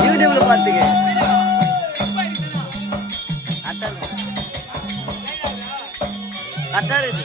யூடியூப்ல பாத்துக்க கரெக்டா இருக்கு.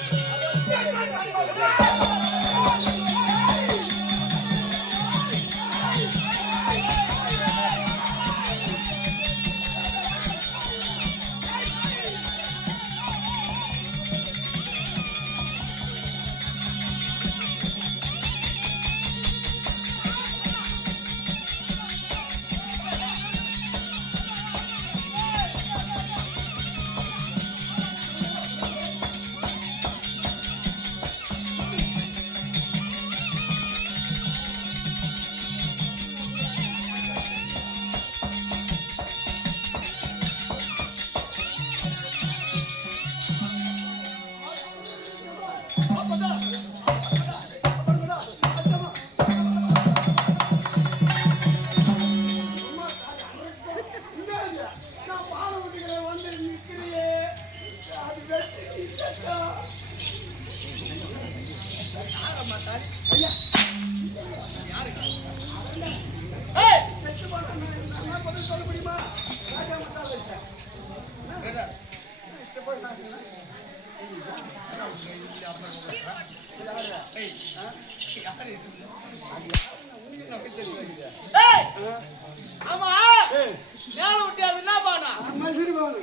ஆமா மேல விட்டு அது என்ன பானா மைசூர் பானா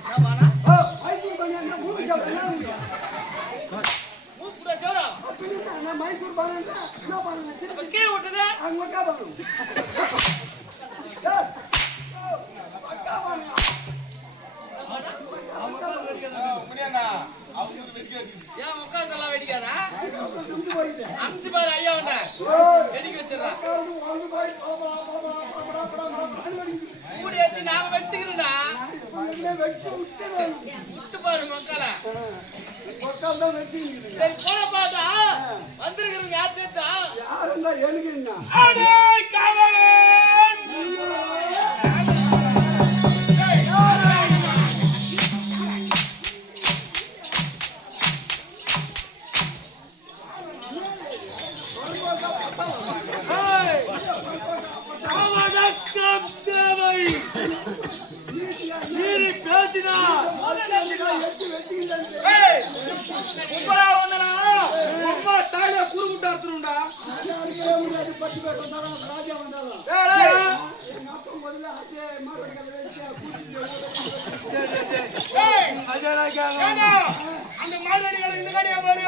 என்ன பானா ஓ மைசூர் பானா என்ன மூக்கு சாப்பிடுறா மூக்கு கூட சேரா அப்படினா நான் மைசூர் பானா என்ன பானா அப்ப கே விட்டதே அங்க கா பானா ஏய் அக்கா பானா அவங்க முடியாதா அவங்க வெடிக்காது ஏன் உட்கார்ந்தலாம் வெடிக்காதா அம்சி பாரு ஐயா வந்தா வெடிக்க வச்சிரா மூடி ஏத்தி நாம வெச்சிக்கிறடா வெச்சு விட்டு பாரு மக்களா மக்கள் தான் வெச்சிங்க சரி போற பாடா வந்திருக்கிறவங்க யார் சேத்தா யாருன்னா எனக்கு என்ன அடே காவலன் ஏண்டா, அந்த மார்வாடிகளை இந்த கடையா பாரு.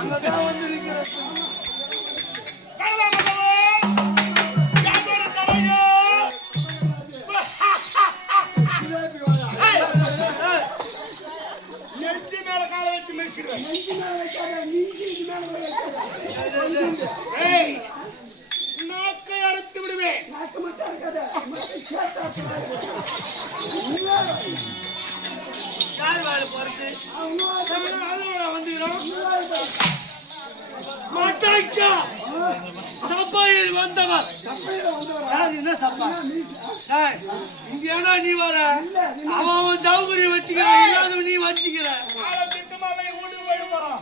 அங்கதான் வந்து நிக்கிறேன். நெஞ்சு மேல கால வச்சு மெச்சிடுவேன். நாக்கை அறுத்து விடுவேன். யார் வாழ போறது? வந்துக்கிறோம். மட்டாய்க்கா சப்பையில் வந்தவர். யார் என்ன சப்பா? இங்க ஏன்னா நீ வர? அவன் சௌகரி வச்சுக்கிறான், இல்லாத நீ வச்சுக்கிற. திட்டமாவே ஊடு போயிட போறான்.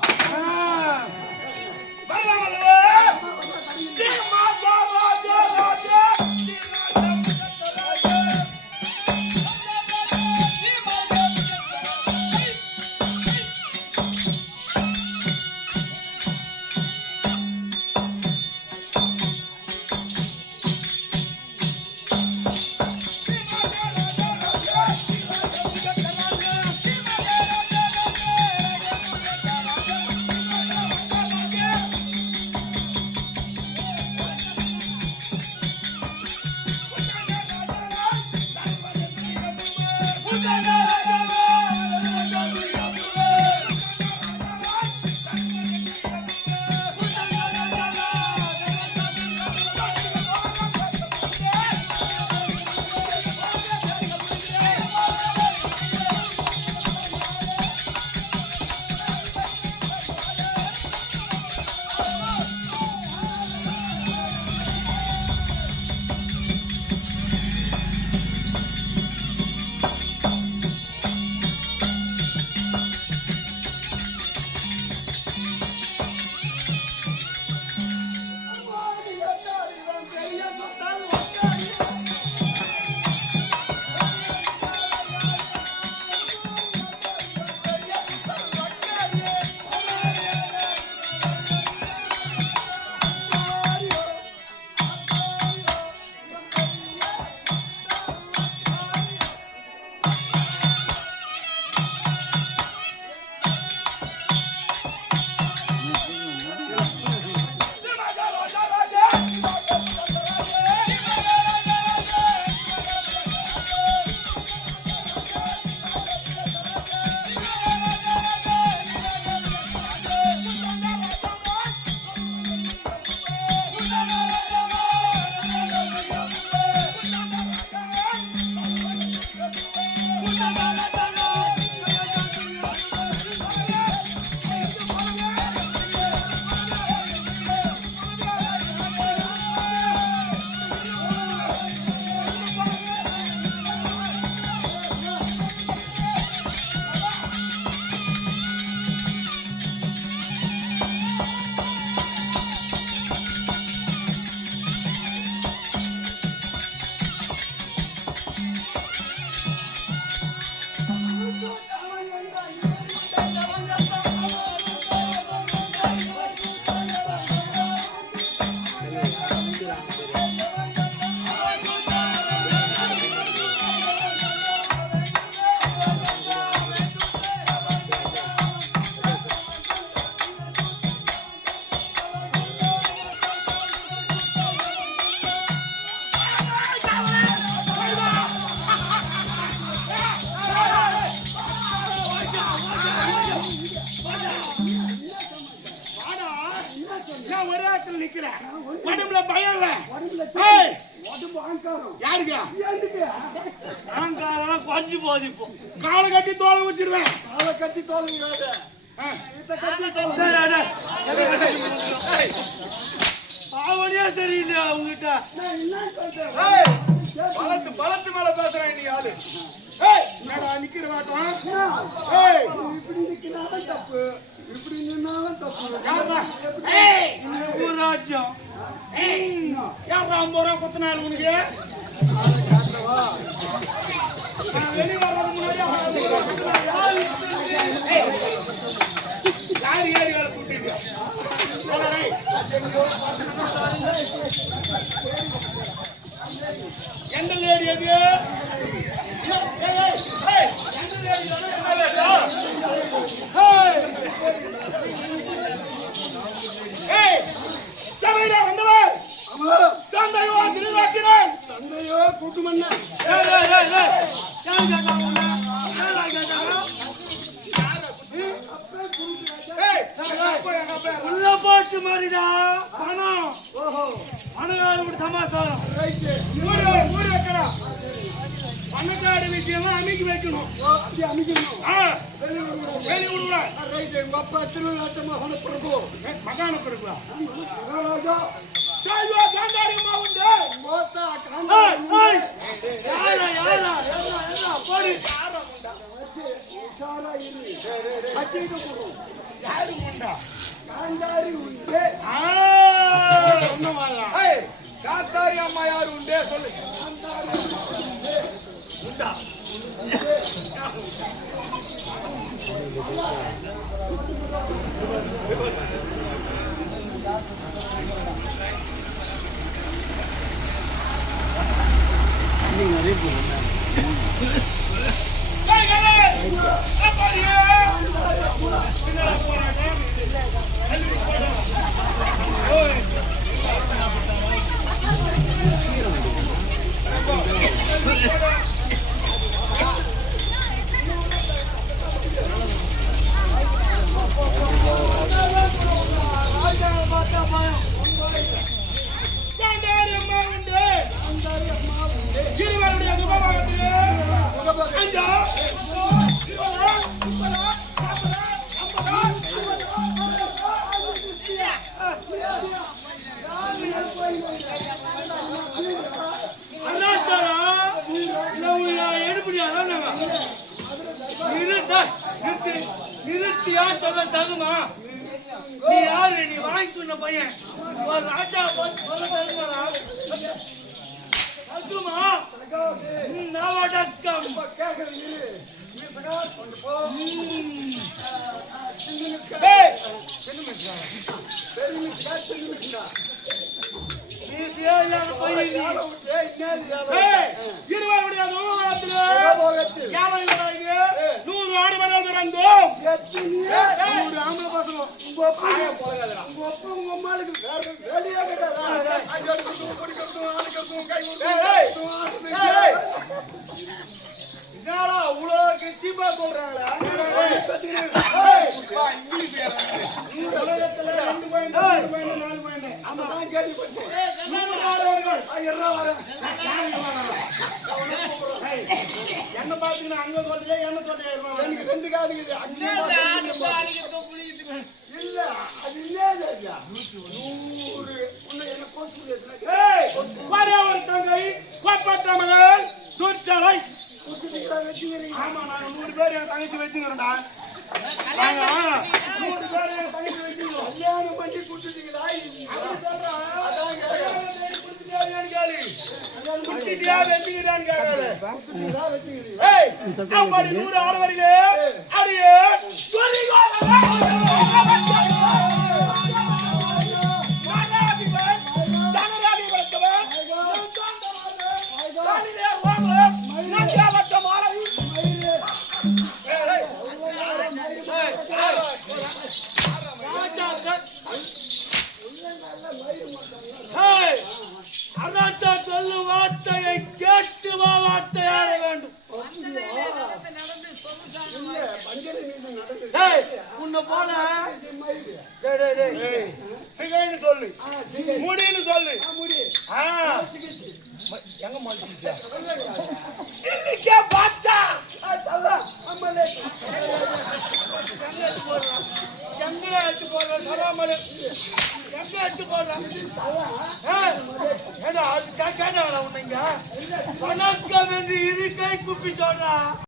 உடம்புல பயம் இல்ல. யாருக்கா கொஞ்சம் போகுது. இப்போ காலை கட்டி தோலை வச்சிடுவேன். காலை கட்டி தோல் அவனே தெரியல உங்ககிட்ட. பலத்து மேல பேசுறேன் நீ ஆளு. நிக்கிற வாட்டம் இப்படி நிக்கிறாலும் தப்பு, இப்படி நின்னாலும் தப்பு. ராஜ்யம் யார் 50 ரூபா குத்தினாலும் உனக்கு வெளியே வர்றது முன்னாடி யார் ஏறி வேலை கூட்டிட்டு எந்த லேடி அது? ஏய் சபையில வந்தவர் ஆமா தந்தையோ திருவாக்கினான் தந்தையோ கூட்டுமண்ணா ஏய் ஏய் ஏய் ஏய் யார் கேட்டா உன்னை யாரா கேட்டாங்க ஏய் உள்ள போட்டு மாதிரிடா பணம் பணக்கார விட்டு சமாசாரம் மூடி வைக்கணும் பணக்கார விஷயமா அமைக்கி வைக்கணும் அப்படி அமைக்கணும் ஆ, வெளிய விடுவா ரைட் எங்க அப்பா திருவிழாட்டமா பிரபு மகான பிறகு மகாராஜா தாய்வா காந்தாரியம்மா உண்டு மோத்தா ஏய் ஏய் யாரா யாரா யாரா போடி உஷாரா இரு கட்டிட்டு போறோம் யாரு உண்டா காந்தாரி உண்டு ஒண்ணுமாடா ஏய் காந்தாரி அம்மா யாரு உண்டே சொல்லு உண்டா காந்தாரியம்மா உண்டு இருவருடைய சுபபாகத்திலே அஞ்சா அண்ணாத்தாரா எடுப்படியா நிறுத்தியா சொல்ல தகுமா நீ யாரு நீ வாங்கி சொன்ன பையன் ஒரு ராஜா பார்த்து சொல்ல தகுமாடா தகுமா நவடக்கம் ஏய் நீ தேவையான பையன் ஏய் இருவருடைய சுபபாகத்திலே யாவைகளாகிய 100 ஆடுமரம் திறந்தோம் 100 ஆம்பளை பசங்க உங்க பாய போறதா உங்க அப்பா உங்க அம்மாளுக்கு வேற வேலையே கிடையாதா அங்க எடுத்து குடிக்கிறதும் ஆடுக்கிறதும் கை ஏய் என்னடா இவ்ளோ கிச்சிபா சொல்றாங்களா இங்கிலீஷ் உலகத்துல 2 பாயிண்ட் 3 பாயிண்ட் 4 பாயிண்ட் அதான் கேள்விப்பட்டேன் என்ன பாத்தீங்கன்னா அங்க சொல்றே என்ன சொல்றே எனக்கு ரெண்டு காது இருக்குது அங்கே இல்ல அது இல்லையா 100 உன்னை என்ன கோசு ஒரே ஒரு தங்கை கோப்பற்ற மகள் துர்ச்சலை வச்சுக்கிறீங்க ஆமா நாங்க 100 பேர் என் தங்கச்சி வச்சுக்கிறோம்டா நாங்க 100 பேர் என் தங்கச்சி வச்சுக்கிறோம் கல்யாணம் பண்ணி கொடுத்துட்டீங்களா அதான் குட்டிட்டியா வச்சுக்கிறான்னு கேட்கறாரு வச்சுக்கிறீங்க ஏய் அப்படி 100 ஆடவர்களே அடியே அண்ணாத்தா சொல்லும் வார்த்தையை கேட்டு வார்த்தையாட வேண்டும் உன்னை போல சிகைன்னு சொல்லு முடின்னு சொல்லு ஆ எங்க மாட்டிச்சா இன்னைக்கே பாச்சா எங்க எடுத்து போடுற சராமலு எங்க எடுத்து போடுற ஏடா அது கேட்காத உன்னைங்க வணக்கம் என்று இருக்கை குப்பி சொல்றா